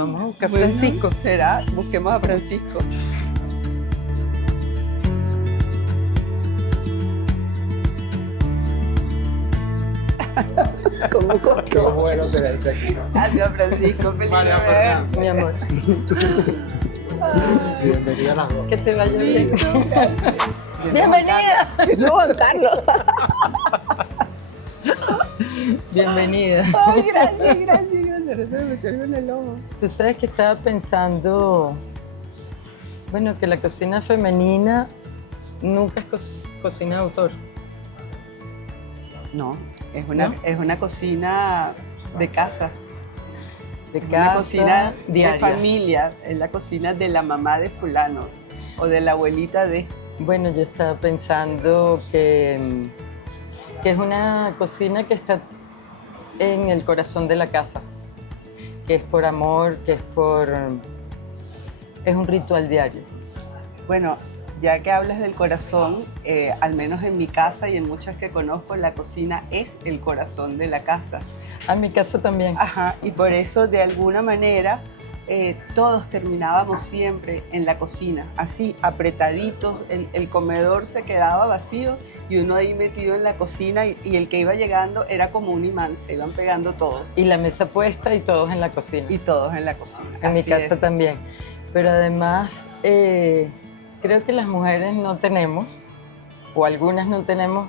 vamos a buscar a Bueno, Francisco. ¿será? Busquemos a Francisco. ¿Cómo Qué costó? bueno tenerte aquí. Adiós, Francisco. Feliz María Navidad. Mi amor, Bienvenida a las dos. que te vaya bien. Bienvenida. Bienvenida. No, Juan Carlos. Bienvenida. Ay, gracias. Ahora se me metió algo en el ojo. Tú sabes que estaba pensando, bueno, que la cocina femenina nunca es cocina de autor. No, ¿No? es una cocina de casa. De Es casa, una cocina de diaria. familia. Es la cocina de la mamá de fulano o de la abuelita de... Bueno, yo estaba pensando que es una cocina que está en el corazón de la casa, que es por amor, es un ritual diario. Bueno, ya que hablas del corazón, al menos en mi casa y en muchas que conozco, la cocina es el corazón de la casa. A mi casa también. Ajá, y por eso de alguna manera todos terminábamos siempre en la cocina, así, apretaditos, el comedor se quedaba vacío y uno ahí metido en la cocina y el que iba llegando era como un imán, se iban pegando todos. Y la mesa puesta y todos en la cocina. Y todos en la cocina. En mi así casa es. también. Pero además, creo que las mujeres no tenemos, o algunas no tenemos,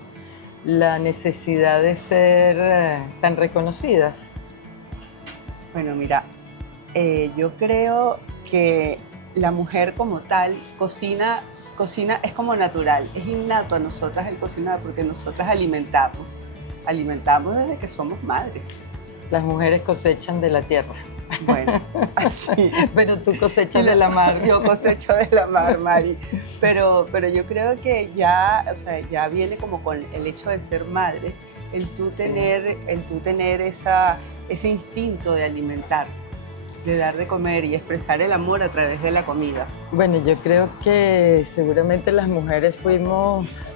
la necesidad de ser tan reconocidas. Bueno, mira, yo creo que la mujer como tal cocina es como natural, es innato a nosotras el cocinar porque nosotras alimentamos desde que somos madres. Las mujeres cosechan de la tierra, Bueno, así. pero tú cosechas de la mar. Yo cosecho de la mar, Mari. Pero yo creo que ya, o sea, ya viene como con el hecho de ser madre, el tú tener ese instinto de alimentar, de dar de comer y expresar el amor a través de la comida. Bueno, yo creo que seguramente las mujeres fuimos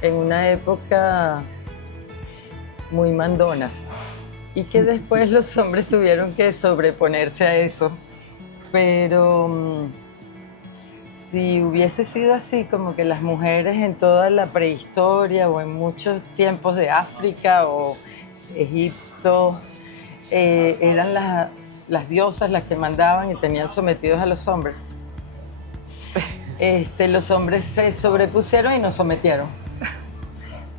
en una época muy mandonas y que después los hombres tuvieron que sobreponerse a eso. Pero si hubiese sido así, como que las mujeres en toda la prehistoria o en muchos tiempos de África o Egipto eran las diosas las que mandaban y tenían sometidos a los hombres. Los hombres se sobrepusieron y nos sometieron.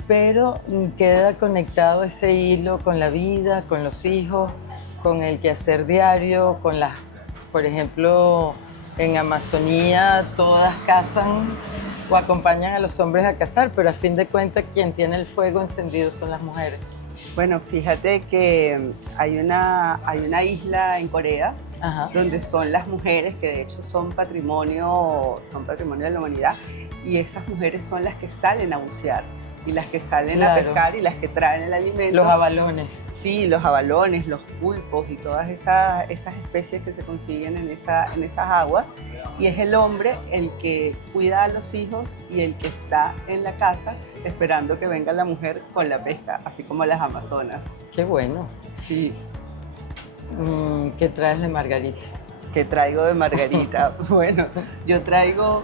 Pero queda conectado ese hilo con la vida, con los hijos, con el quehacer diario, con las, por ejemplo, en Amazonía todas cazan o acompañan a los hombres a cazar, pero a fin de cuentas quien tiene el fuego encendido son las mujeres. Bueno, fíjate que hay una isla en Corea Ajá. donde son las mujeres que de hecho son patrimonio de la humanidad y esas mujeres son las que salen a bucear y las que salen a Claro. pescar y las que traen el alimento. Los abalones. Sí, los abalones, los pulpos y todas esas especies que se consiguen en esas aguas. Y es el hombre el que cuida a los hijos y el que está en la casa esperando que venga la mujer con la pesca, así como las amazonas. Qué bueno. Sí, ¿Qué traes de Margarita? que traigo de Margarita. Bueno, yo traigo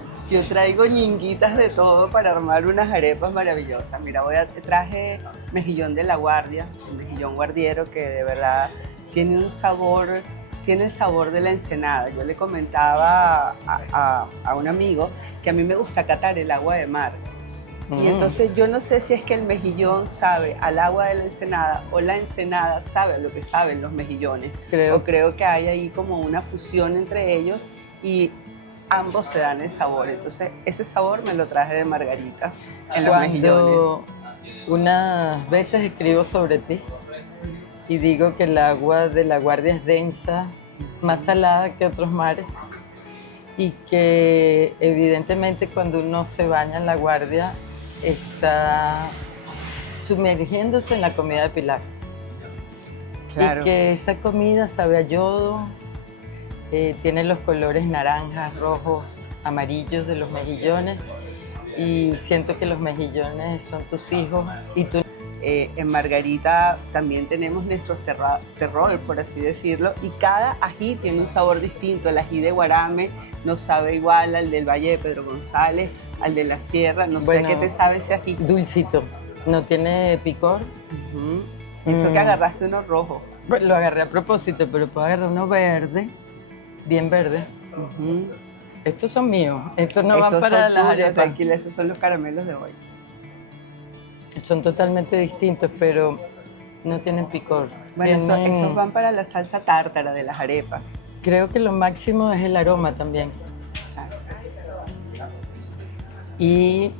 ñinguitas de todo para armar unas arepas maravillosas. Mira, traje mejillón de la Guardia, el mejillón guardiero que de verdad tiene un sabor, tiene el sabor de la ensenada. Yo le comentaba a un amigo que a mí me gusta catar el agua de mar. Y entonces yo no sé si es que el mejillón sabe al agua de la ensenada o la ensenada sabe a lo que saben los mejillones. Creo Creo que hay ahí como una fusión entre ellos y ambos se dan el sabor. Entonces ese sabor me lo traje de Margarita en los mejillones. Cuando unas veces escribo sobre ti y digo que el agua de la Guardia es densa, más salada que otros mares y que evidentemente cuando uno se baña en la Guardia está sumergiéndose en la comida de Pilar. Claro. Y que esa comida sabe a yodo, tiene los colores naranjas, rojos, amarillos de los mejillones y siento que los mejillones son tus hijos y tú En Margarita también tenemos nuestros terror, por así decirlo, y cada ají tiene un sabor distinto. El ají de Guarame no sabe igual al del Valle de Pedro González, al de la Sierra. No sé qué te sabe ese ají. Dulcito, no tiene picor. Eso que agarraste uno rojo. Bueno, lo agarré a propósito, pero puedo agarrar uno verde, bien verde. Estos son míos, estos no van para las arepas. Tranquila, esos son los caramelos de hoy. Son totalmente distintos, pero no tienen picor. Bueno, esos van para la salsa tártara de las arepas. Creo que lo máximo es el aroma también. Y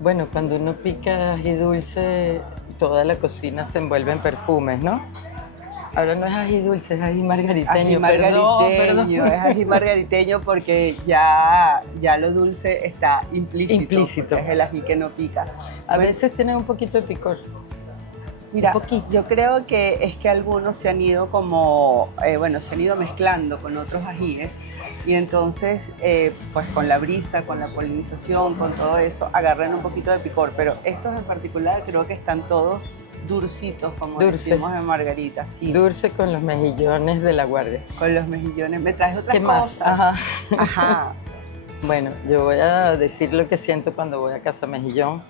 bueno, cuando uno pica ají dulce, toda la cocina se envuelve en perfumes, ¿no? Ahora no es ají dulce, es ají margariteño. Ají margariteño, perdón. es ají margariteño porque ya lo dulce está implícito. Es el ají que no pica. A veces tiene un poquito de picor. Mira, yo creo que es que algunos se han ido se han ido mezclando con otros ajíes y entonces, pues con la brisa, con la polinización, con todo eso, agarran un poquito de picor. Pero estos en particular creo que están todos dulcitos, como decimos en Margarita. Sí. Dulce con los mejillones de La Guardia. Con los mejillones. ¿Me traes otra cosa? Más? Ajá. Bueno, yo voy a decir lo que siento cuando voy a Casa Mejillón.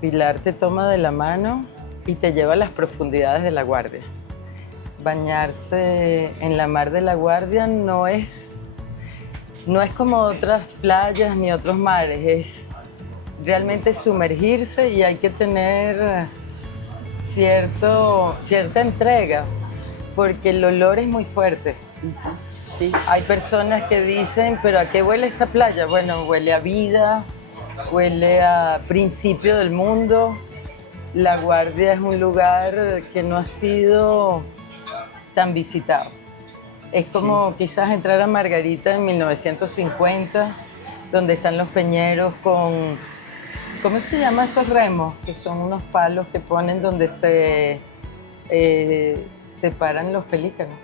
Pilar te toma de la mano y te lleva a las profundidades de La Guardia. Bañarse en la mar de La Guardia no es como otras playas ni otros mares, es realmente sumergirse y hay que tener cierta entrega, porque el olor es muy fuerte. Sí. Hay personas que dicen, ¿pero a qué huele esta playa? Bueno, huele a vida, huele a principio del mundo. La Guardia es un lugar que no ha sido tan visitado. Es como quizás entrar a Margarita en 1950, donde están los peñeros con, ¿cómo se llama esos remos? Que son unos palos que ponen donde se separan los pelícanos.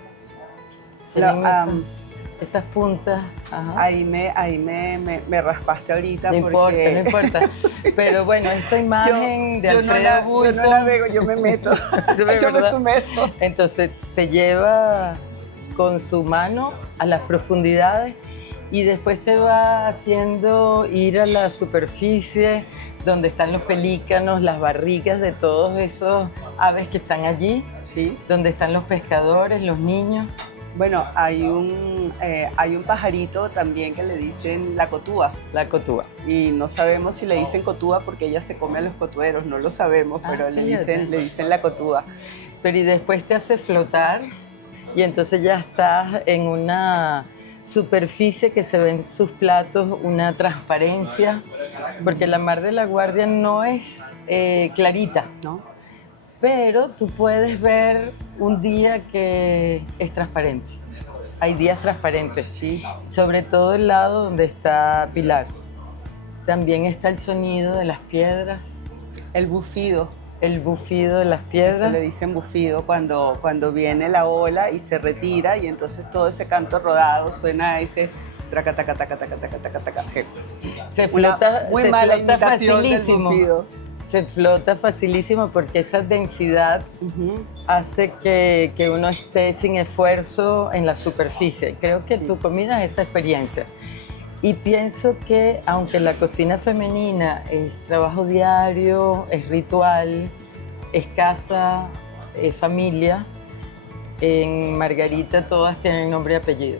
Esas puntas. Ajá. Ahí me raspaste ahorita. No importa. Pero bueno, esa imagen de Alfredo Bulto. Yo no navego, yo me meto. Yo me sumerjo. Entonces te lleva con su mano a las profundidades y después te va haciendo ir a la superficie donde están los pelícanos, las barrigas de todos esos aves que están allí, ¿sí? Donde están los pescadores, los niños. Bueno, hay un pajarito también que le dicen la cotúa. La cotúa. Y no sabemos si le dicen cotúa porque ella se come a los cotueros, no lo sabemos, pero le dicen la cotúa. Pero y después te hace flotar y entonces ya estás en una superficie que se ven sus platos, una transparencia, porque la mar de La Guardia no es clarita, ¿no? Pero tú puedes ver un día que es transparente. Hay días transparentes, ¿sí? Sobre todo el lado donde está Pilar. También está el sonido de las piedras. El bufido. El bufido de las piedras. Eso le dicen bufido cuando viene la ola y se retira y entonces todo ese canto rodado suena a ese traca, taca, taca, taca, taca, taca, taca. Se flota, muy mala imitación del bufido. Se flota facilísimo porque esa densidad hace que uno esté sin esfuerzo en la superficie. Creo que tu comida es esa experiencia. Y pienso que aunque la cocina femenina es trabajo diario, es ritual, es casa, es familia, en Margarita todas tienen nombre y apellido.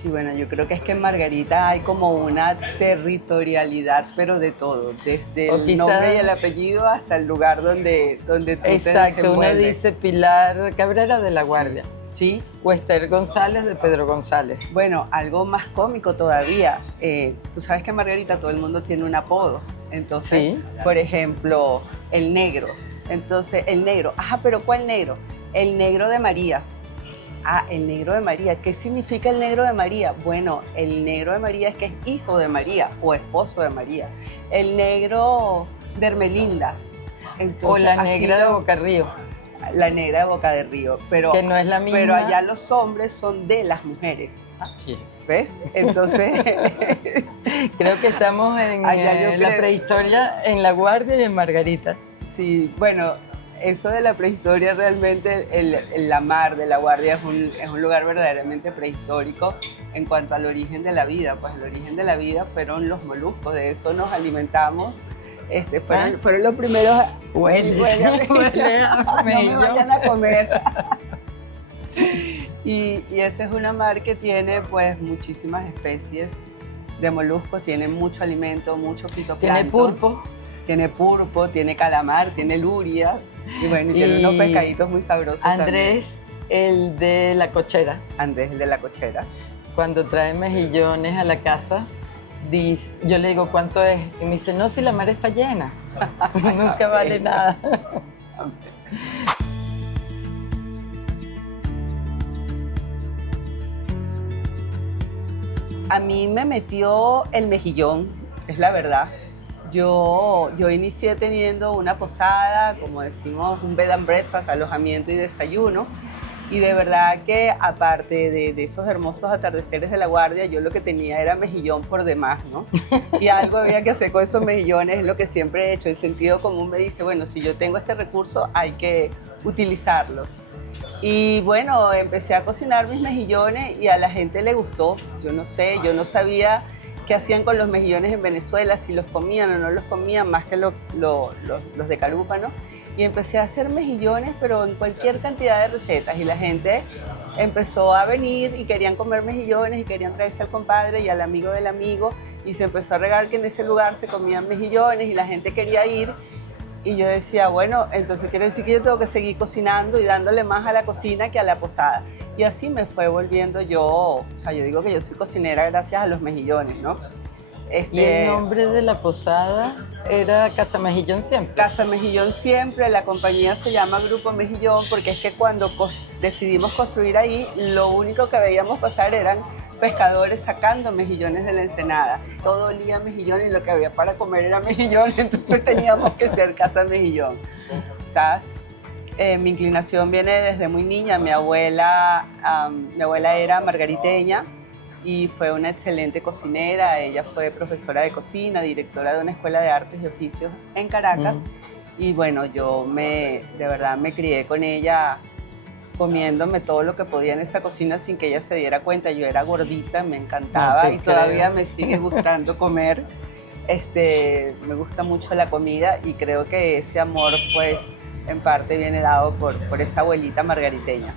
Sí, bueno, yo creo que es que en Margarita hay como una territorialidad, pero de todo, desde el nombre y el apellido hasta el lugar donde tú te desenvuelves. Exacto, uno dice Pilar Cabrera de La Guardia. Sí. O Esther González de Pedro González. Bueno, algo más cómico todavía. Tú sabes que en Margarita todo el mundo tiene un apodo. Entonces, sí, por ejemplo, el negro. Entonces, el negro. Ajá, pero ¿cuál negro? El negro de María. Ah, el negro de María. ¿Qué significa el negro de María? Bueno, el negro de María es que es hijo de María o esposo de María. El negro de Hermelinda. Entonces, o la negra de Boca Río. La negra de Boca de Río. Pero, que no es la misma. Pero allá los hombres son de las mujeres. Bien. ¿Ves? Entonces, Creo que estamos en Allá yo la creo. prehistoria, en La Guardia y en Margarita. sí, bueno, eso de la prehistoria realmente, la mar de La Guardia es un lugar verdaderamente prehistórico en cuanto al origen de la vida. Pues el origen de la vida fueron los moluscos, de eso nos alimentamos. Fueron los primeros. Huele, huele a No me mejillón. vayan a comer. Y esa es una mar que tiene pues muchísimas especies de moluscos, tiene mucho alimento, mucho fitoplancton. Tiene pulpo. Tiene calamar, tiene luria y bueno, y tiene unos pescaditos muy sabrosos Andrés, el de la cochera, también. Andrés, el de la cochera. cuando trae mejillones a la casa, yo le digo, ¿cuánto es? Y me dice, no, si la mar está llena. Nunca vale nada. A mí me metió el mejillón, es la verdad. Yo inicié teniendo una posada, como decimos, un bed and breakfast, alojamiento y desayuno. Y de verdad que aparte de esos hermosos atardeceres de La Guardia, yo lo que tenía era mejillón por demás, ¿no? Y algo había que hacer con esos mejillones, es lo que siempre he hecho. El sentido común me dice, bueno, si yo tengo este recurso, hay que utilizarlo. Y bueno, empecé a cocinar mis mejillones y a la gente le gustó. Yo no sé, yo no sabía qué hacían con los mejillones en Venezuela, si los comían o no los comían, más que los de Carúpano. Y empecé a hacer mejillones, pero en cualquier cantidad de recetas. Y la gente empezó a venir y querían comer mejillones y querían traerse al compadre y al amigo del amigo. Y se empezó a regar que en ese lugar se comían mejillones y la gente quería ir. Y yo decía, bueno, entonces quiere decir que yo tengo que seguir cocinando y dándole más a la cocina que a la posada. Y así me fue volviendo yo, o sea, yo digo que yo soy cocinera gracias a los mejillones, ¿no? Y el nombre de la posada era Casa Mejillón siempre. Casa Mejillón siempre, la compañía se llama Grupo Mejillón porque es que cuando decidimos construir ahí, lo único que veíamos pasar eran pescadores sacando mejillones de la ensenada. Todo olía a mejillón y lo que había para comer era mejillón, entonces teníamos que ser Casa Mejillón. ¿Sabes? Mi inclinación viene desde muy niña. Mi abuela era margariteña y fue una excelente cocinera. Ella fue profesora de cocina, directora de una escuela de artes y oficios en Caracas. Y bueno, de verdad me crié con ella comiéndome todo lo que podía en esa cocina sin que ella se diera cuenta. Yo era gordita, me encantaba No te y todavía creo. me sigue gustando comer. Me gusta mucho la comida y creo que ese amor pues en parte viene dado por esa abuelita margariteña.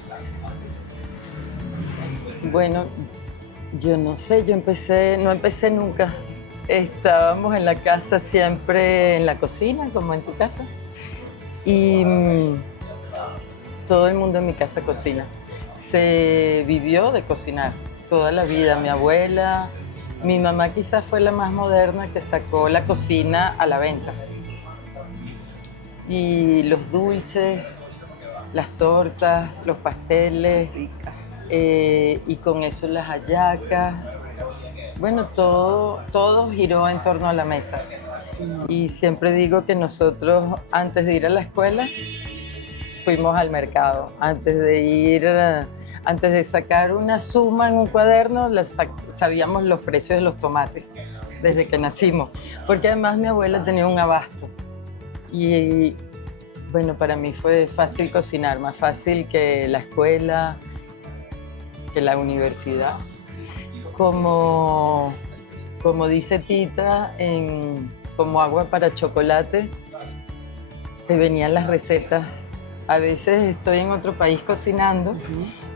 Bueno, yo no sé, no empecé nunca. Estábamos en la casa siempre en la cocina, como en tu casa. Y todo el mundo en mi casa cocina. Se vivió de cocinar toda la vida. Mi abuela, mi mamá quizás fue la más moderna que sacó la cocina a la venta. Y los dulces, las tortas, los pasteles, Rica. y con eso las hallacas. Bueno, todo giró en torno a la mesa. Y siempre digo que nosotros, antes de ir a la escuela, fuimos al mercado. Antes de sacar una suma en un cuaderno, sabíamos los precios de los tomates desde que nacimos. Porque además mi abuela tenía un abasto. Y bueno, para mí fue fácil cocinar, más fácil que la escuela, que la universidad. Como dice Tita, como agua para chocolate, te venían las recetas. A veces estoy en otro país cocinando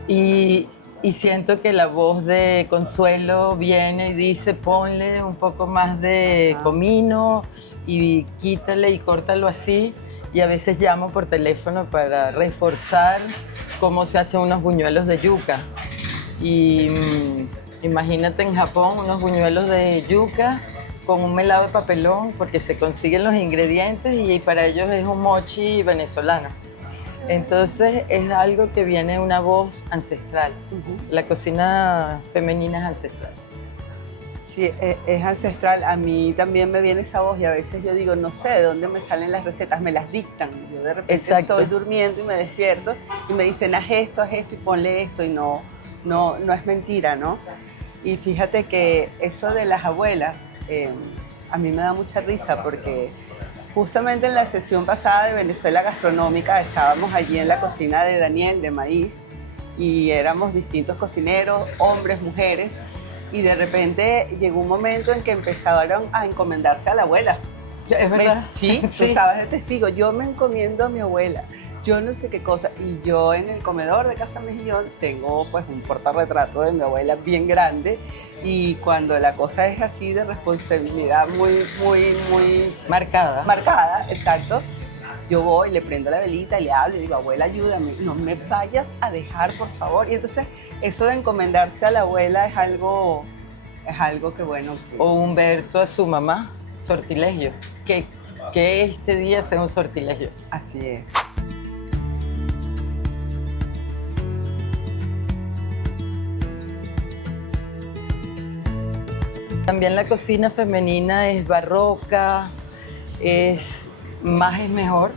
y siento que la voz de Consuelo viene y dice, ponle un poco más de comino y quítale y córtalo así. Y a veces llamo por teléfono para reforzar cómo se hacen unos buñuelos de yuca. Y imagínate en Japón unos buñuelos de yuca con un melado de papelón, porque se consiguen los ingredientes y para ellos es un mochi venezolano. Entonces es algo que viene de una voz ancestral. La cocina femenina es ancestral. Sí, es ancestral. A mí también me viene esa voz y a veces yo digo, no sé de dónde me salen las recetas, me las dictan. Yo de repente Exacto. estoy durmiendo y me despierto y me dicen, haz esto y ponle esto y no no es mentira, ¿no? Y fíjate que eso de las abuelas, a mí me da mucha risa porque justamente en la sesión pasada de Venezuela Gastronómica estábamos allí en la cocina de Daniel, de Maíz, y éramos distintos cocineros, hombres, mujeres, y de repente llegó un momento en que empezaron a encomendarse a la abuela. ¿Es verdad? Sí, tú estabas de testigo. Yo me encomiendo a mi abuela, yo no sé qué cosa. Y yo en el comedor de Casa Mejillón tengo pues un portarretrato de mi abuela bien grande. Y cuando la cosa es así de responsabilidad muy marcada, exacto, yo voy, le prendo la velita y le hablo y digo, abuela, ayúdame, no me vayas a dejar, por favor. Y entonces eso de encomendarse a la abuela es algo que bueno. O Humberto a su mamá, sortilegio. Que este día sea un sortilegio. Así es. También la cocina femenina es barroca, más es mejor.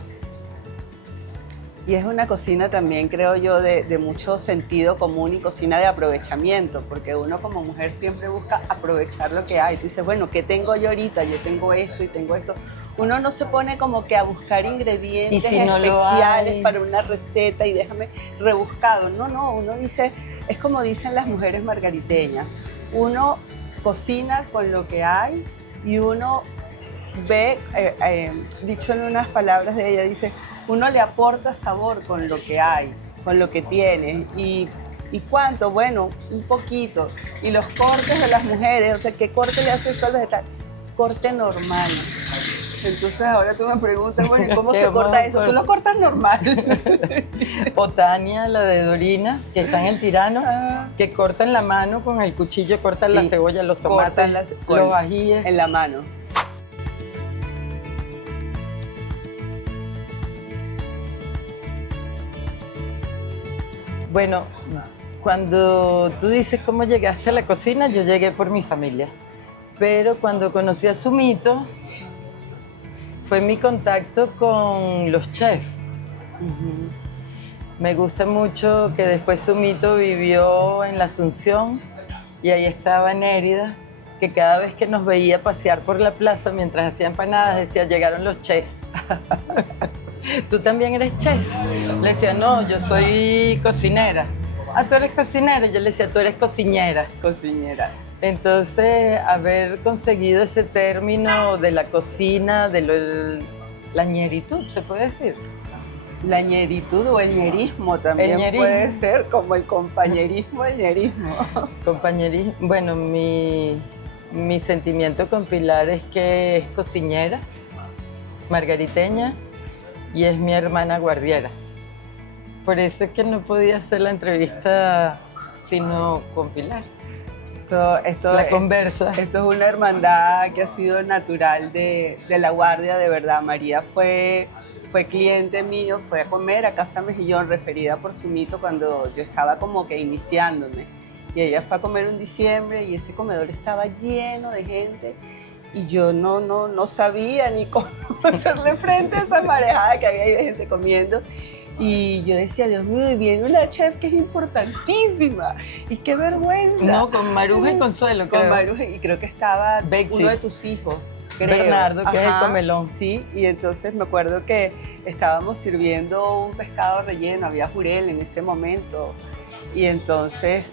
Y es una cocina también, creo yo, de mucho sentido común y cocina de aprovechamiento, porque uno como mujer siempre busca aprovechar lo que hay. Tú dices, bueno, ¿qué tengo yo ahorita? Yo tengo esto y tengo esto. Uno no se pone como que a buscar ingredientes especiales para una receta y déjame rebuscado. No, uno dice, es como dicen las mujeres margariteñas, uno cocina con lo que hay y uno ve, dicho en unas palabras de ella, dice, uno le aporta sabor con lo que hay, con lo que tiene. ¿Y cuánto? Bueno, un poquito. Y los cortes de las mujeres, o sea, ¿qué corte le haces tú al vegetal? Corte normal. Entonces ahora tú me preguntas, bueno, ¿y cómo se corta eso? Tú lo cortas normal. O Tania, la de Dorina, que está en El Tirano, que corta en la mano con el cuchillo, cortan la cebolla, los tomates, los ajíes. En la mano. Bueno, cuando tú dices cómo llegaste a la cocina, yo llegué por mi familia. Pero cuando conocí a Sumito, fue mi contacto con los chefs. Me gusta mucho que después Sumito vivió en la Asunción y ahí estaba Nérida, que cada vez que nos veía pasear por la plaza mientras hacía empanadas decía, llegaron los chefs. ¿Tú también eres chef? Le decía, no, yo soy cocinera. Ah, ¿tú eres cocinera? Yo le decía, tú eres cociñera. Cocinera. Entonces, haber conseguido ese término de la cocina, de la ñeritud, ¿se puede decir? La ñeritud o el ñerismo también puede ser, como el compañerismo, el ñerismo. Compañerismo. Bueno, mi sentimiento con Pilar es que es cociñera, margariteña, y es mi hermana guardiera. Por eso es que no podía hacer la entrevista sino con Pilar. La conversa. Esto es una hermandad que ha sido natural de La Guardia, de verdad. María fue cliente mío, fue a comer a Casa Mejillón, referida por Sumito cuando yo estaba como que iniciándome. Y ella fue a comer en diciembre y ese comedor estaba lleno de gente. Y yo no sabía ni cómo hacerle frente a esa marejada que había de gente comiendo. Y yo decía, Dios mío, y viene una chef que es importantísima. Y qué vergüenza. No, con Maruja y Consuelo, creo. Con Maruja, y creo que estaba Betsy, uno de tus hijos, creo. Bernardo, que es el comelón. Sí, y entonces me acuerdo que estábamos sirviendo un pescado relleno, había jurel en ese momento. Y entonces,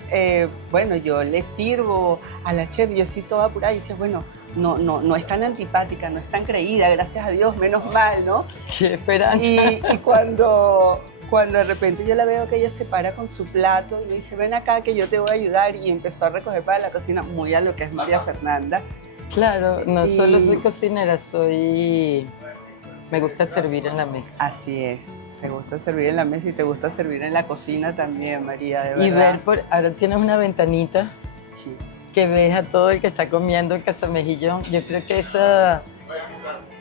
bueno, yo le sirvo a la chef, yo así toda apurada, y decía, bueno, no es tan antipática, no es tan creída, gracias a Dios, menos mal, ¿no? Qué esperanza. Y cuando de repente yo la veo que ella se para con su plato y me dice, ven acá que yo te voy a ayudar, y empezó a recoger para la cocina, muy a lo que es María Fernanda. Claro, no solo soy cocinera, me gusta servir en la mesa. Así es. Te gusta servir en la mesa y te gusta servir en la cocina también, María, de verdad. Y ver ahora tienes una ventanita, sí, que ves a todo el que está comiendo en Casa Mejillón. Yo creo que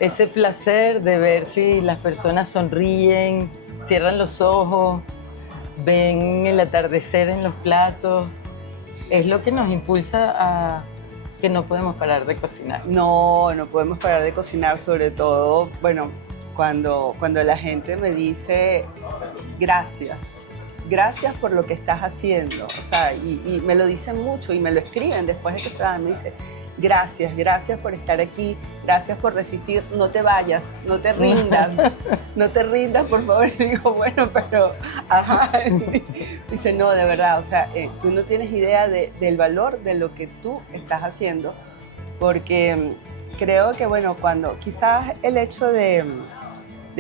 ese placer de ver si las personas sonríen, cierran los ojos, ven el atardecer en los platos, es lo que nos impulsa a que no podemos parar de cocinar. No podemos parar de cocinar, sobre todo, bueno, cuando la gente me dice gracias, gracias por lo que estás haciendo. O sea, y me lo dicen mucho y me lo escriben después de que trabajan. Me dicen, gracias por estar aquí, gracias por resistir, no te vayas, no te rindas, no te rindas, por favor. Y digo, bueno, pero, ajá. Dice, no, de verdad, o sea, tú no tienes idea del valor de lo que tú estás haciendo, porque creo que, bueno, cuando quizás el hecho de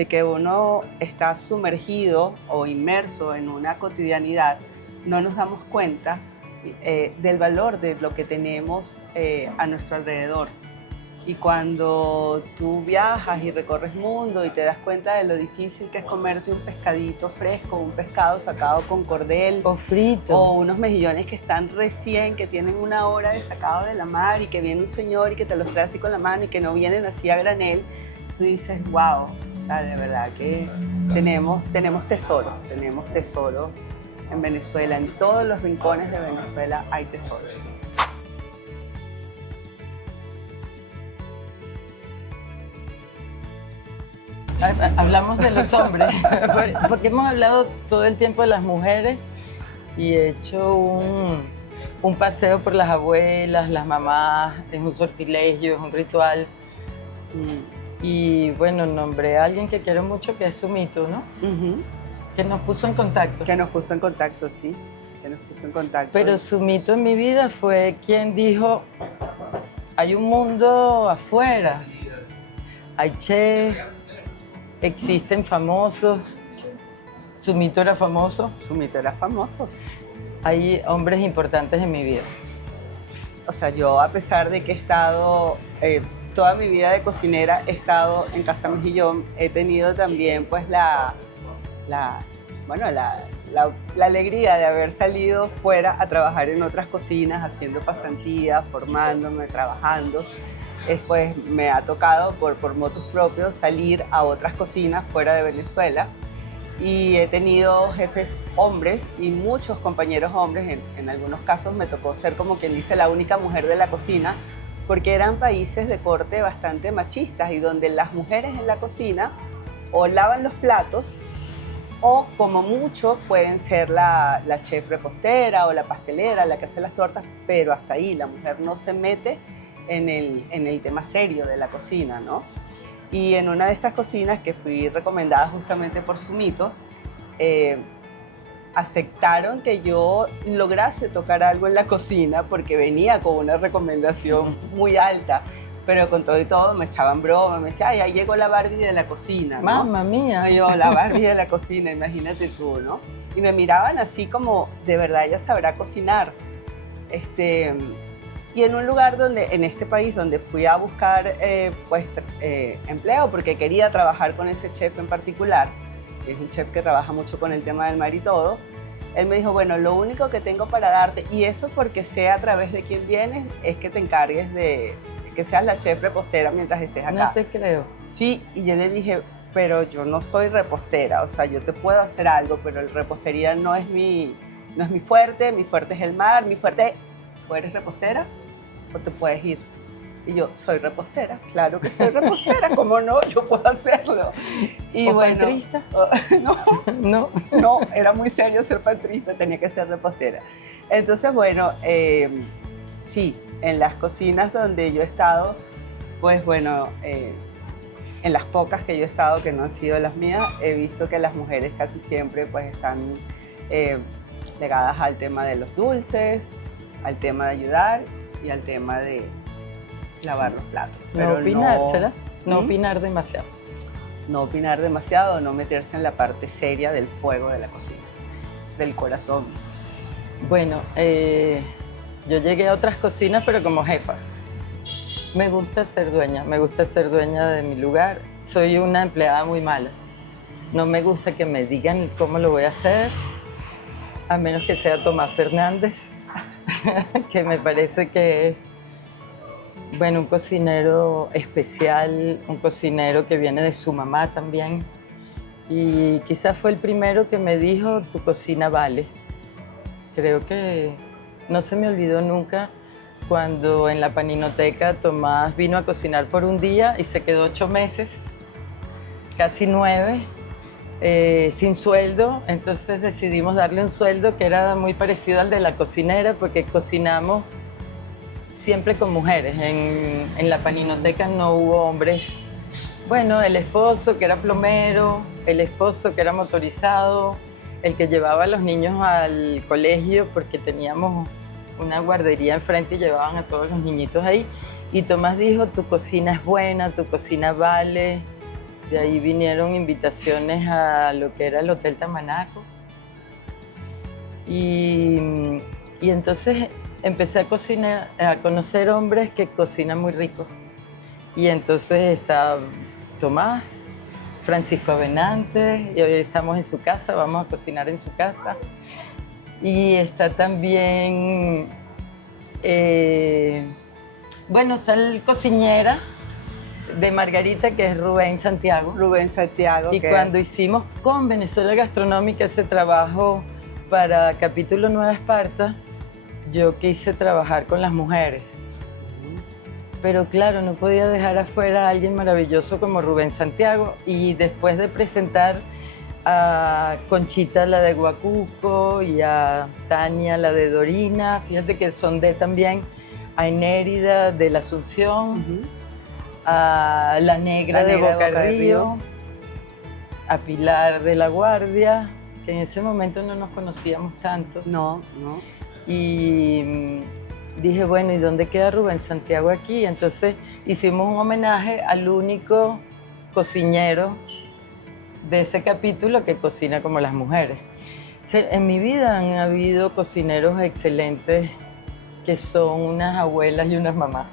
que uno está sumergido o inmerso en una cotidianidad, no nos damos cuenta del valor de lo que tenemos a nuestro alrededor. Y cuando tú viajas y recorres mundo y te das cuenta de lo difícil que es comerte un pescadito fresco, un pescado sacado con cordel. O frito. O unos mejillones que están recién, que tienen 1 hora de sacado de la mar y que viene un señor y que te los trae así con la mano y que no vienen así a granel, tú dices, wow, o sea, de verdad que tenemos tesoro en Venezuela, en todos los rincones de Venezuela hay tesoros. Hablamos de los hombres, porque hemos hablado todo el tiempo de las mujeres y he hecho un paseo por las abuelas, las mamás, es un sortilegio, es un ritual. Y bueno, nombré a alguien que quiero mucho, que es Sumito, ¿no? Que nos puso en contacto. Que nos puso en contacto, sí, que nos puso en contacto. Pero Sumito en mi vida fue quien dijo, hay un mundo afuera, hay chefs, existen famosos. Sumito era famoso. Sumito era famoso. Hay hombres importantes en mi vida. O sea, yo a pesar de que he estado toda mi vida de cocinera, he estado en Casa Mejillón, he tenido también pues la alegría de haber salido fuera a trabajar en otras cocinas, haciendo pasantías, formándome, trabajando. Después me ha tocado por motus propios salir a otras cocinas fuera de Venezuela y he tenido jefes hombres y muchos compañeros hombres. En algunos casos me tocó ser, como quien dice, la única mujer de la cocina, porque eran países de corte bastante machistas y donde las mujeres en la cocina o lavan los platos o como mucho pueden ser la chef repostera o la pastelera, la que hace las tortas, pero hasta ahí la mujer no se mete en el tema serio de la cocina, ¿no? Y en una de estas cocinas que fui recomendada justamente por Sumito, aceptaron que yo lograse tocar algo en la cocina porque venía con una recomendación muy alta, pero con todo y todo me echaban broma, me decían, ay, ahí llegó la Barbie de la cocina, ¿no? Mamma mía. Y yo, la Barbie de la cocina, imagínate tú, ¿no? Y me miraban así como, de verdad ella sabrá cocinar. Y en un lugar donde, en este país donde fui a buscar empleo porque quería trabajar con ese chef en particular, que es un chef que trabaja mucho con el tema del mar y todo, él me dijo, bueno, lo único que tengo para darte, y eso porque sé a través de quién vienes, es que te encargues de que seas la chef repostera mientras estés acá. No te creo. Sí, y yo le dije, pero yo no soy repostera, o sea, yo te puedo hacer algo, pero la repostería no es mi fuerte es el mar, mi fuerte es, ¿o eres repostera o te puedes ir? Y yo, soy repostera, claro que soy repostera, ¿cómo no? Yo puedo hacerlo. Y bueno, ¿Pantrista? No, era muy serio ser pantrista, tenía que ser repostera. Entonces, bueno, sí, en las cocinas donde yo he estado, pues bueno, en las pocas que yo he estado, que no han sido las mías, he visto que las mujeres casi siempre pues están legadas al tema de los dulces, al tema de ayudar y al tema de lavar los platos. Pero no opinar, ¿será? No opinar demasiado. No opinar demasiado, no meterse en la parte seria del fuego de la cocina, del corazón. Bueno, yo llegué a otras cocinas, pero como jefa. Me gusta ser dueña de mi lugar. Soy una empleada muy mala. No me gusta que me digan cómo lo voy a hacer, a menos que sea Tomás Fernández, que me parece que es, bueno, un cocinero especial, un cocinero que viene de su mamá también. Y quizás fue el primero que me dijo, tu cocina vale. Creo que no se me olvidó nunca cuando en la Paninoteca Tomás vino a cocinar por un día y se quedó 8 meses, casi 9, sin sueldo, entonces decidimos darle un sueldo que era muy parecido al de la cocinera, porque cocinamos siempre con mujeres. En la paninoteca no hubo hombres. Bueno, el esposo que era plomero, el esposo que era motorizado, el que llevaba a los niños al colegio, porque teníamos una guardería enfrente y llevaban a todos los niñitos ahí. Y Tomás dijo, tu cocina es buena, tu cocina vale. De ahí vinieron invitaciones a lo que era el Hotel Tamanaco. Y entonces empecé a conocer hombres que cocinan muy rico. Y entonces está Tomás, Francisco Avenante, y hoy estamos en su casa, vamos a cocinar en su casa. Y está también, está el cocinera de Margarita, que es Rubén Santiago. Rubén Santiago. Y cuando hicimos con Venezuela Gastronómica ese trabajo para Capítulo Nueva Esparta, yo quise trabajar con las mujeres. Pero claro, no podía dejar afuera a alguien maravilloso como Rubén Santiago. Y después de presentar a Conchita, la de Huacuco, y a Tania, la de Dorina, fíjate que son de también, a Enérida de la Asunción, a la Negra de Boca Río, a Pilar de la Guardia, que en ese momento no nos conocíamos tanto. No. Y dije, bueno, ¿y dónde queda Rubén Santiago aquí? Entonces hicimos un homenaje al único cocinero de ese capítulo que cocina como las mujeres. En mi vida han habido cocineros excelentes que son unas abuelas y unas mamás.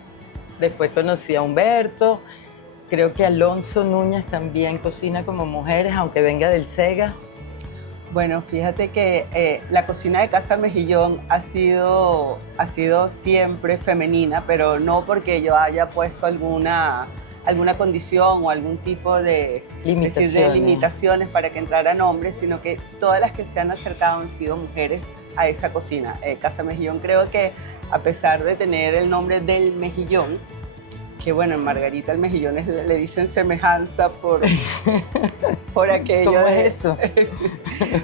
Después conocí a Humberto, creo que Alonso Núñez también cocina como mujeres, aunque venga del SEGA. Bueno, fíjate que la cocina de Casa Mejillón ha sido siempre femenina, pero no porque yo haya puesto alguna condición o algún tipo de limitaciones para que entraran hombres, sino que todas las que se han acercado han sido mujeres a esa cocina. Casa Mejillón, creo que a pesar de tener el nombre del Mejillón, que bueno, en Margarita el Mejillón le dicen semejanza por aquello. ¿Cómo es eso?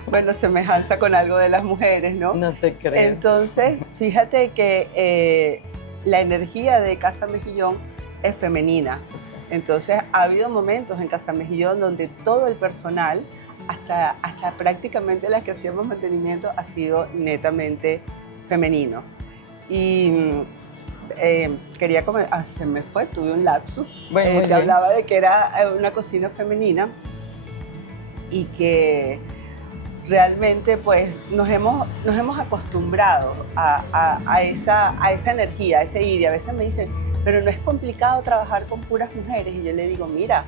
Bueno, semejanza con algo de las mujeres, ¿no? No te creo. Entonces, fíjate que la energía de Casa Mejillón es femenina. Entonces, ha habido momentos en Casa Mejillón donde todo el personal, hasta prácticamente las que hacíamos mantenimiento, ha sido netamente femenino. Y quería comer, se me fue, tuve un lapsus. Bueno, te hablaba de que era una cocina femenina y que realmente pues nos hemos acostumbrado a esa energía, a ese ir. Y a veces me dicen, pero no es complicado trabajar con puras mujeres. Y yo le digo, mira,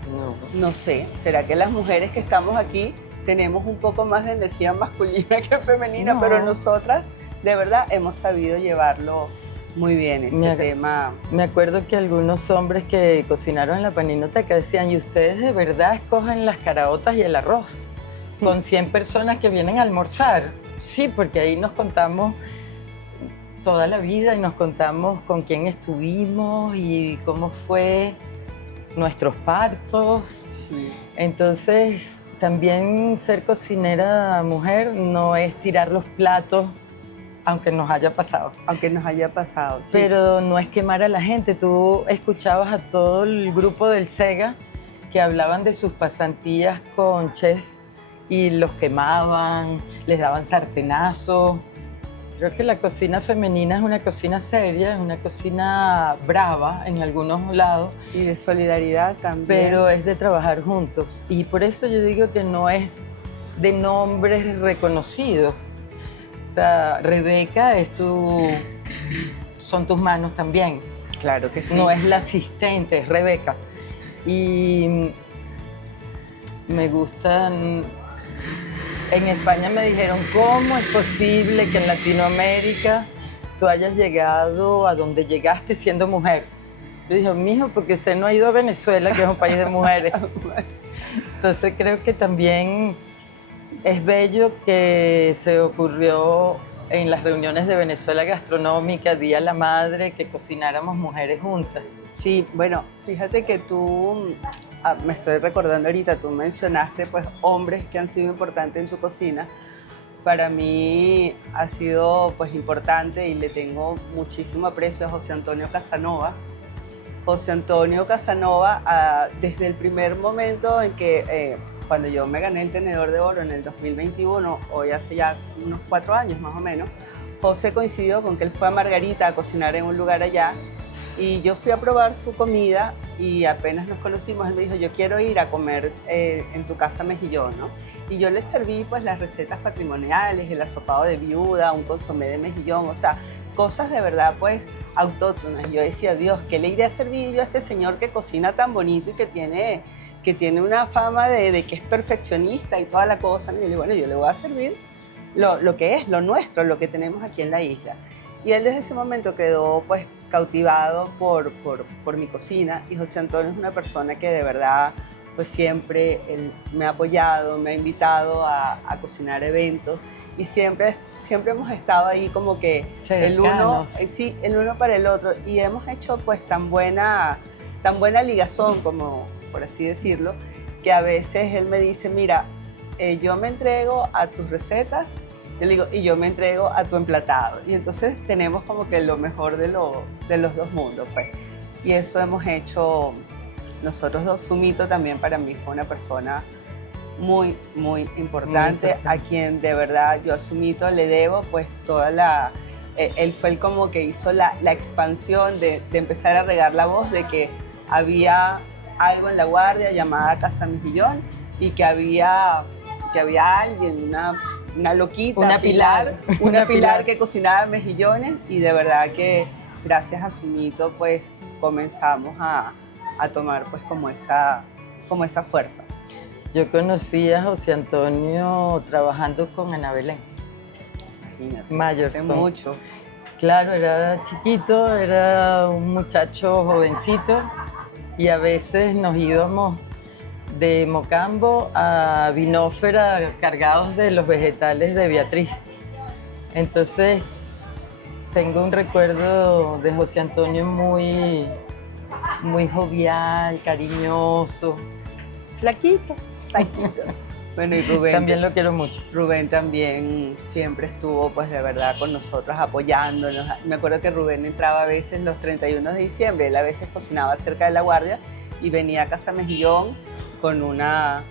no sé, ¿será que las mujeres que estamos aquí tenemos un poco más de energía masculina que femenina? No. Pero nosotras de verdad hemos sabido llevarlo muy bien, ese tema. Me acuerdo que algunos hombres que cocinaron en la paninoteca decían, ¿y ustedes de verdad escogen las caraotas y el arroz con 100 personas que vienen a almorzar? Sí, porque ahí nos contamos toda la vida y nos contamos con quién estuvimos y cómo fue nuestros partos. Sí. Entonces, también ser cocinera mujer no es tirar los platos, aunque nos haya pasado. Aunque nos haya pasado, sí. Pero no es quemar a la gente. Tú escuchabas a todo el grupo del SEGA que hablaban de sus pasantías con chefs y los quemaban, les daban sartenazos. Creo que la cocina femenina es una cocina seria, es una cocina brava en algunos lados. Y de solidaridad también. Pero es de trabajar juntos. Y por eso yo digo que no es de nombres reconocidos. O sea, Rebeca son tus manos también. Claro que sí. No es la asistente, es Rebeca. Y me gustan. En España me dijeron, ¿cómo es posible que en Latinoamérica tú hayas llegado a donde llegaste siendo mujer? Yo dije, mijo, porque usted no ha ido a Venezuela, que es un país de mujeres. Entonces creo que también es bello que se ocurrió en las reuniones de Venezuela Gastronómica, Día de la Madre, que cocináramos mujeres juntas. Sí, bueno, fíjate que tú me estoy recordando ahorita, tú mencionaste pues hombres que han sido importantes en tu cocina. Para mí ha sido pues importante y le tengo muchísimo aprecio a José Antonio Casanova. José Antonio Casanova, desde el primer momento en que cuando yo me gané el Tenedor de Oro en el 2021, hoy hace ya unos 4 años más o menos, José coincidió con que él fue a Margarita a cocinar en un lugar allá y yo fui a probar su comida y apenas nos conocimos, él me dijo, yo quiero ir a comer en tu casa mejillón, ¿no? Y yo le serví pues las recetas patrimoniales, el asopado de viuda, un consomé de mejillón, o sea, cosas de verdad pues autóctonas. Yo decía, Dios, ¿qué le iré a servir yo a este señor que cocina tan bonito y que tiene una fama de que es perfeccionista y toda la cosa? Y yo le digo, bueno, yo le voy a servir lo que es, lo nuestro, lo que tenemos aquí en la isla. Y él desde ese momento quedó pues cautivado por mi cocina, y José Antonio es una persona que de verdad pues siempre él me ha apoyado, me ha invitado a cocinar eventos, y siempre hemos estado ahí como que el uno para el otro, y hemos hecho pues tan buena ligazón, como por así decirlo, que a veces él me dice, mira, yo me entrego a tus recetas, yo le digo, y yo me entrego a tu emplatado, y entonces tenemos como que lo mejor de los dos mundos, pues. Y eso hemos hecho nosotros dos. Sumito también para mí fue una persona muy, muy importante, a quien de verdad yo a Sumito le debo pues toda él fue el como que hizo la expansión de empezar a regar la voz de que había algo en La Guardia llamada Casa Mejillón, y que había alguien, una loquita, una Pilar que cocinaba mejillones, y de verdad que gracias a Sumito pues comenzamos a tomar pues como esa fuerza. Yo conocí a José Antonio trabajando con Ana Belén. Imagínate, hace mucho. Claro, era chiquito, era un muchacho jovencito, y a veces nos íbamos de Mocambo a Binófera cargados de los vegetales de Beatriz. Entonces, tengo un recuerdo de José Antonio muy jovial, cariñoso, flaquito. Bueno, y Rubén también lo quiero mucho. Rubén también siempre estuvo pues de verdad con nosotros, apoyándonos. Me acuerdo que Rubén entraba a veces los 31 de diciembre, él a veces cocinaba cerca de La Guardia y venía a Casa Mejillón con una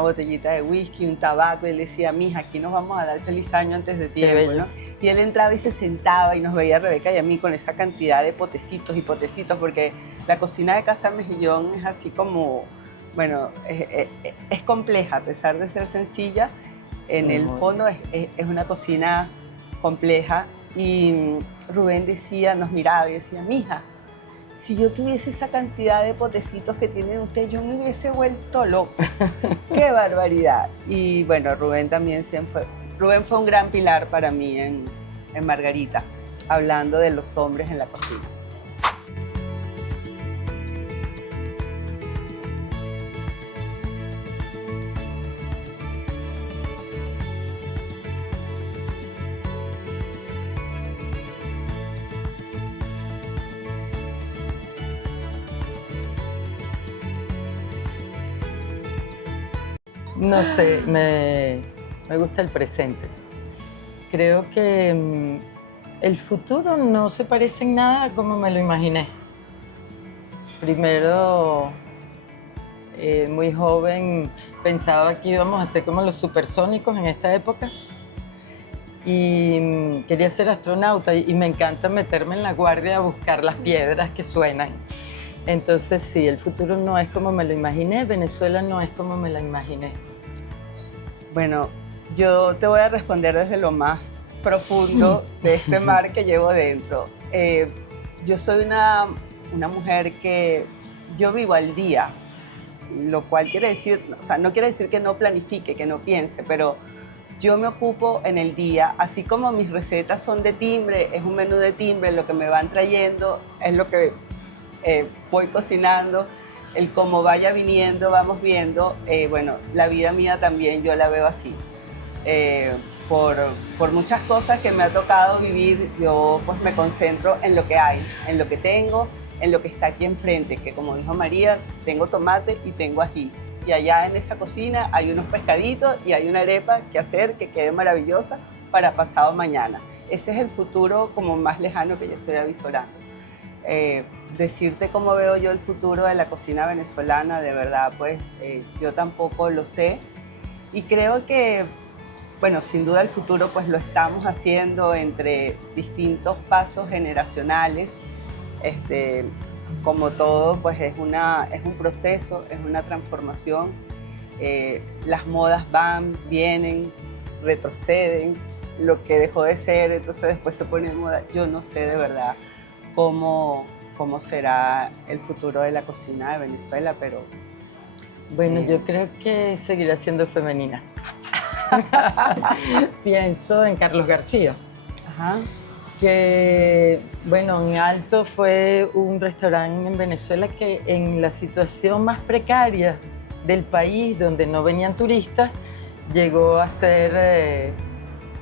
botellita de whisky, un tabaco, y él decía, mija, aquí nos vamos a dar feliz año antes de tiempo, ¿no? Y él entraba y se sentaba y nos veía a Rebeca y a mí con esa cantidad de potecitos y potecitos, porque la cocina de Casa Mejillón es así como, bueno, es compleja, a pesar de ser sencilla, en el fondo es una cocina compleja. Y Rubén nos miraba y decía, mija, si yo tuviese esa cantidad de potecitos que tienen ustedes, yo me hubiese vuelto loco. ¡Qué barbaridad! Y bueno, Rubén fue un gran pilar para mí en Margarita, hablando de los hombres en la cocina. No sé, me gusta el presente. Creo que el futuro no se parece en nada a como me lo imaginé. Primero, muy joven, pensaba que íbamos a ser como los supersónicos en esta época, y quería ser astronauta, y me encanta meterme en La Guardia a buscar las piedras que suenan. Entonces sí, el futuro no es como me lo imaginé, Venezuela no es como me la imaginé. Bueno, yo te voy a responder desde lo más profundo de este mar que llevo dentro. Yo soy una mujer que yo vivo al día, lo cual quiere decir, o sea, no quiere decir que no planifique, que no piense, pero yo me ocupo en el día, así como mis recetas son de timbre, es un menú de timbre, lo que me van trayendo es lo que voy cocinando, el cómo vaya viniendo, vamos viendo. Bueno, la vida mía también yo la veo así. Por muchas cosas que me ha tocado vivir, yo pues me concentro en lo que hay, en lo que tengo, en lo que está aquí enfrente, que como dijo María, tengo tomate y tengo ají. Y allá en esa cocina hay unos pescaditos y hay una arepa que hacer que quede maravillosa para pasado mañana. Ese es el futuro como más lejano que yo estoy avisorando. Decirte cómo veo yo el futuro de la cocina venezolana, de verdad, pues yo tampoco lo sé. Y creo que, bueno, sin duda el futuro pues lo estamos haciendo entre distintos pasos generacionales. Como todo, pues es un proceso, es una transformación. Las modas van, vienen, retroceden, lo que dejó de ser, entonces después se pone en moda. Yo no sé de verdad cómo será el futuro de la cocina de Venezuela, pero... Bueno, yo creo que seguirá siendo femenina. Pienso en Carlos García. Ajá. Que, bueno, en Alto fue un restaurante en Venezuela que en la situación más precaria del país, donde no venían turistas, llegó a ser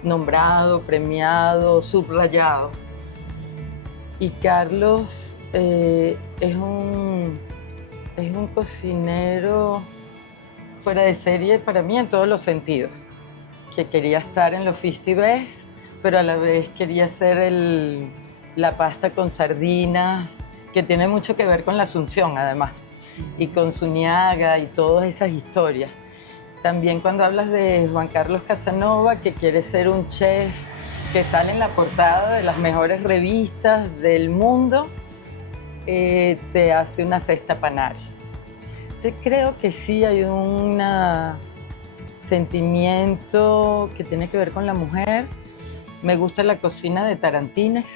nombrado, premiado, subrayado. Y Carlos es un cocinero fuera de serie para mí en todos los sentidos, que quería estar en los festivales, pero a la vez quería hacer la pasta con sardinas, que tiene mucho que ver con la Asunción, además, y con Zuniaga y todas esas historias. También cuando hablas de Juan Carlos Casanova, que quiere ser un chef que sale en la portada de las mejores revistas del mundo, te hace una cesta Panare. Entonces creo que sí hay un sentimiento que tiene que ver con la mujer. Me gusta la cocina de Tarantines,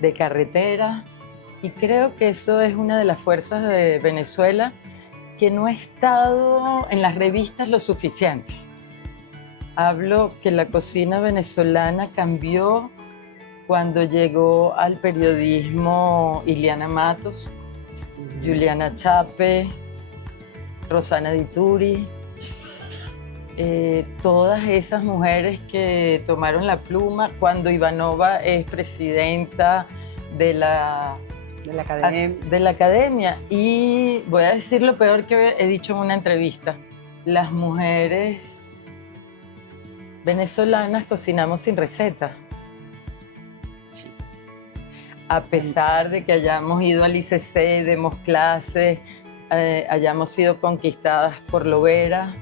de carretera, y creo que eso es una de las fuerzas de Venezuela que no ha estado en las revistas lo suficiente. Hablo que la cocina venezolana cambió cuando llegó al periodismo Iliana Matos, Juliana Chape, Rosana Dituri, todas esas mujeres que tomaron la pluma cuando Ivanova es presidenta de la academia. Y voy a decir lo peor que he dicho en una entrevista. Las mujeres venezolanas cocinamos sin receta. Sí. A pesar de que hayamos ido al ICC, demos clases, hayamos sido conquistadas por Lovera,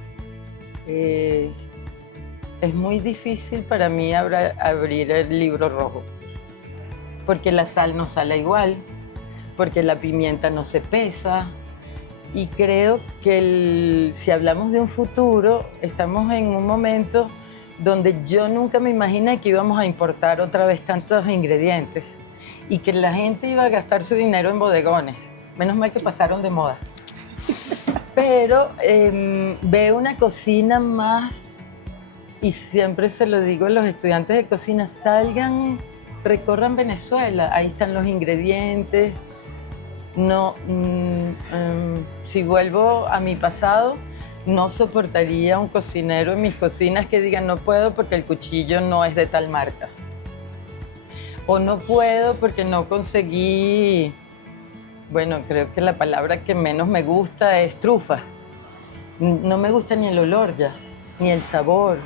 es muy difícil para mí abrir el libro rojo, porque la sal no sale igual, porque la pimienta no se pesa, y creo que si hablamos de un futuro, estamos en un momento donde yo nunca me imaginé que íbamos a importar otra vez tantos ingredientes y que la gente iba a gastar su dinero en bodegones. Menos mal que pasaron de moda. Pero veo una cocina más, y siempre se lo digo a los estudiantes de cocina, salgan, recorran Venezuela, ahí están los ingredientes. No, si vuelvo a mi pasado, no soportaría un cocinero en mis cocinas que diga no puedo porque el cuchillo no es de tal marca. O no puedo porque no conseguí... Bueno, creo que la palabra que menos me gusta es trufa. No me gusta ni el olor ya, ni el sabor.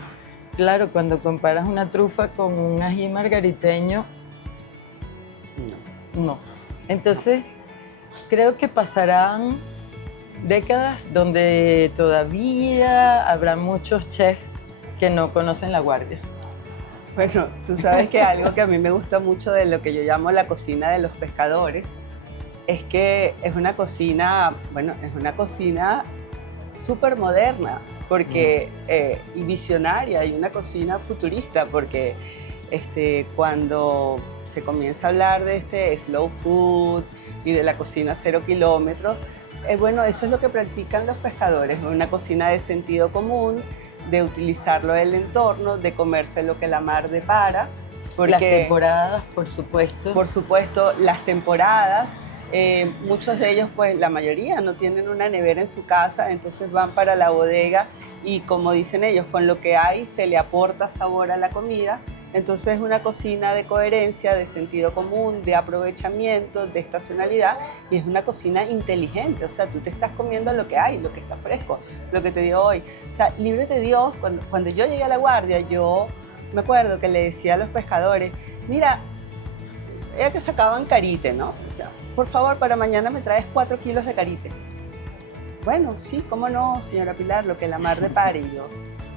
Claro, cuando comparas una trufa con un ají margariteño, no. Entonces, creo que pasarán décadas donde todavía habrá muchos chefs que no conocen la guardia. Bueno, tú sabes que algo que a mí me gusta mucho de lo que yo llamo la cocina de los pescadores es que es una cocina, bueno, es una cocina súper moderna porque, y visionaria, y una cocina futurista, porque cuando se comienza a hablar de slow food y de la cocina 0 kilómetros, bueno, eso es lo que practican los pescadores, una cocina de sentido común, de utilizarlo del entorno, de comerse lo que la mar depara. Porque, las temporadas, por supuesto. Por supuesto, las temporadas. Muchos de ellos, pues la mayoría, no tienen una nevera en su casa, entonces van para la bodega y, como dicen ellos, con lo que hay se le aporta sabor a la comida Entonces es una cocina de coherencia, de sentido común, de aprovechamiento, de estacionalidad, y es una cocina inteligente. O sea, tú te estás comiendo lo que hay, lo que está fresco, lo que te dio hoy. O sea, libre de Dios, cuando yo llegué a La Guardia, yo me acuerdo que le decía a los pescadores, mira, ella que sacaban carite, ¿no? Decía, por favor, para mañana me traes 4 kilos de carite. Bueno, sí, cómo no, señora Pilar, lo que la mar depare. Y yo,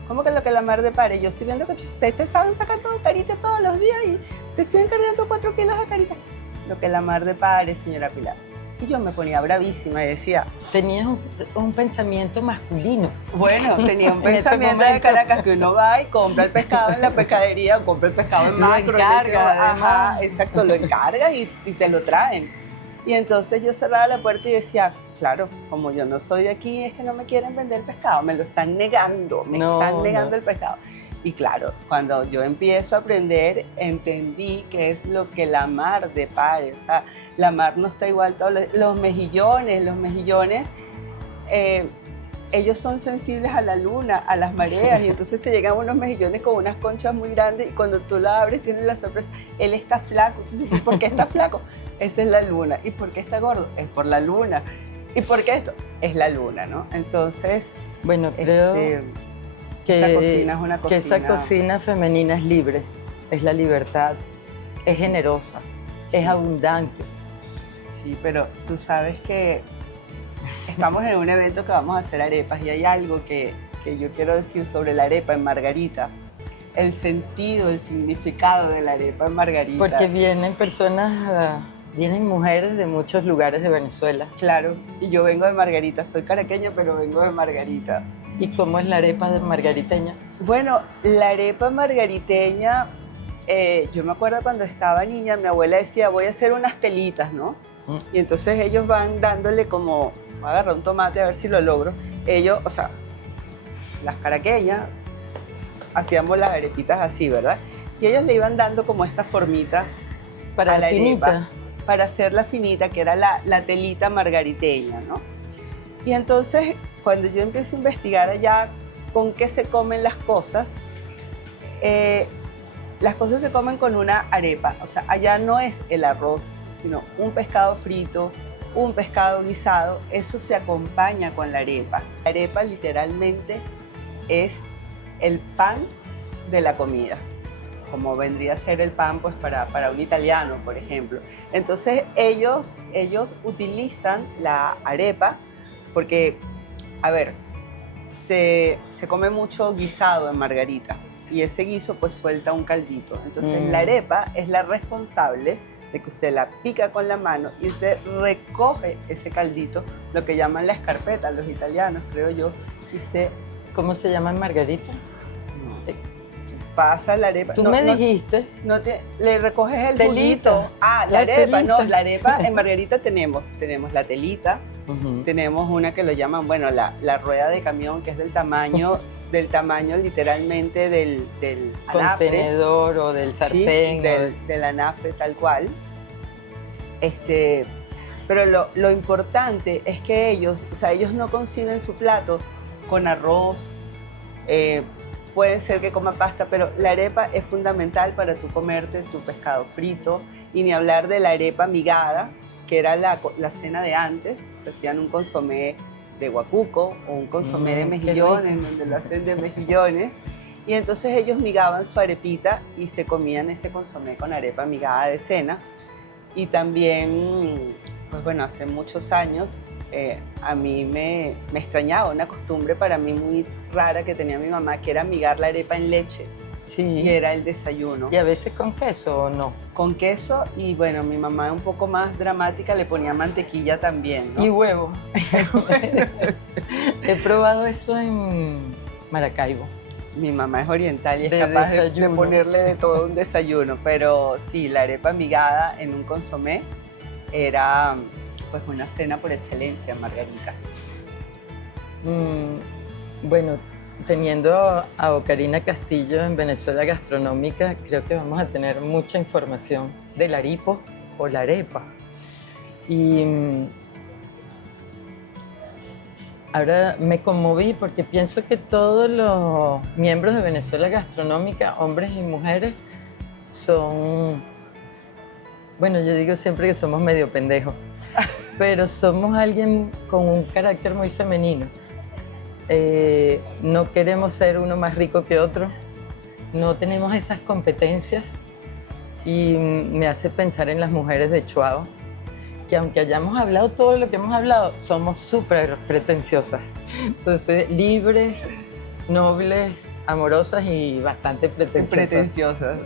¿cómo que lo que la mar depare? Yo estoy viendo que ustedes te estaban sacando carite todos los días y te estoy encargando 4 kilos de carite. Lo que la mar depare, señora Pilar. Y yo me ponía bravísima y decía... Tenías un pensamiento masculino. Bueno, tenía un En ese pensamiento de momento. Caracas que uno va y compra el pescado en la pescadería, o compra el pescado en Lo macro. encarga, Ajá, además. exacto, lo encargas y te lo traen. Y entonces yo cerraba la puerta y decía, claro, como yo no soy de aquí, es que no me quieren vender el pescado, me lo están negando, me están negando el pescado. Y claro, cuando yo empiezo a aprender, entendí que es lo que la mar depare. O sea, la mar no está igual, todos los mejillones, ellos son sensibles a la luna, a las mareas, y entonces te llegan unos mejillones con unas conchas muy grandes, y cuando tú la abres tienes la sorpresa, él está flaco. Entonces, ¿por qué está flaco? Esa es la luna. ¿Y por qué está gordo? Es por la luna. ¿Y por qué esto? Es la luna, ¿no? Entonces, Bueno, creo que esa cocina es una que esa cocina... cocina femenina es libre, es la libertad, es generosa, Sí. es abundante. Sí, pero tú sabes que estamos en un evento que vamos a hacer arepas, y hay algo que yo quiero decir sobre la arepa en Margarita. El sentido, el significado de la arepa en Margarita. Porque vienen vienen mujeres de muchos lugares de Venezuela. Claro, y yo vengo de Margarita, soy caraqueña, pero vengo de Margarita. ¿Y cómo es la arepa de margariteña? Bueno, la arepa margariteña, yo me acuerdo cuando estaba niña, mi abuela decía, voy a hacer unas telitas, ¿no? Y entonces ellos van dándole como, voy a agarrar un tomate a ver si lo logro. Ellos, o sea, las caraqueñas, hacíamos las arepitas así, ¿verdad? Y ellos le iban dando como esta formita Para a la la finita. arepa, para hacerla finita, que era la telita margariteña, ¿no? Y entonces, cuando yo empiezo a investigar allá con qué se comen las cosas se comen con una arepa. O sea, allá no es el arroz, sino un pescado frito, un pescado guisado. Eso se acompaña con la arepa. La arepa literalmente es el pan de la comida, como vendría a ser el pan pues para un italiano, por ejemplo. Entonces ellos utilizan la arepa porque, a ver, se come mucho guisado en Margarita, y ese guiso pues suelta un caldito. Entonces la arepa es la responsable de que usted la pica con la mano y usted recoge ese caldito, lo que llaman la escarpeta los italianos, creo yo, y usted ¿Cómo se llama en margarita? pasa la arepa. Tú me dijiste. Le recoges el Telita. juguito. Ah, la arepa. telita. No, la arepa en Margarita tenemos la telita, tenemos una que lo llaman, bueno, la rueda de camión, que es del tamaño literalmente del anafre. Contenedor o del sartén. Sí, del anafre tal cual. Pero lo importante es que ellos no conciben su plato con arroz, puede ser que coma pasta, pero la arepa es fundamental para tú comerte tu pescado frito, y ni hablar de la arepa migada, que era la cena de antes. Se hacían un consomé de guacuco o un consomé de mejillones, donde lo hacen de mejillones, y entonces ellos migaban su arepita y se comían ese consomé con arepa migada de cena. Y también, pues bueno, hace muchos años a mí me extrañaba una costumbre para mí muy rara que tenía mi mamá, que era migar la arepa en leche, Sí. y era el desayuno. ¿Y a veces con queso o no? Con queso, y bueno, mi mamá un poco más dramática le ponía mantequilla también, ¿no? Y huevo. He probado eso en Maracaibo. Mi mamá es oriental y es De capaz de desayuno. ponerle de todo un desayuno, pero sí, la arepa migada en un consomé era pues una cena por excelencia en Margarita. Bueno, teniendo a Ocarina Castillo en Venezuela Gastronómica, creo que vamos a tener mucha información del aripo o la arepa. Y ahora me conmoví porque pienso que todos los miembros de Venezuela Gastronómica, hombres y mujeres, son, bueno, yo digo siempre que somos medio pendejos, pero somos alguien con un carácter muy femenino. No queremos ser uno más rico que otro, no tenemos esas competencias y me hace pensar en las mujeres de Chuao, que aunque hayamos hablado todo lo que hemos hablado, somos súper pretenciosas. Entonces, libres, nobles, amorosas y bastante pretenciosas. Pretenciosas.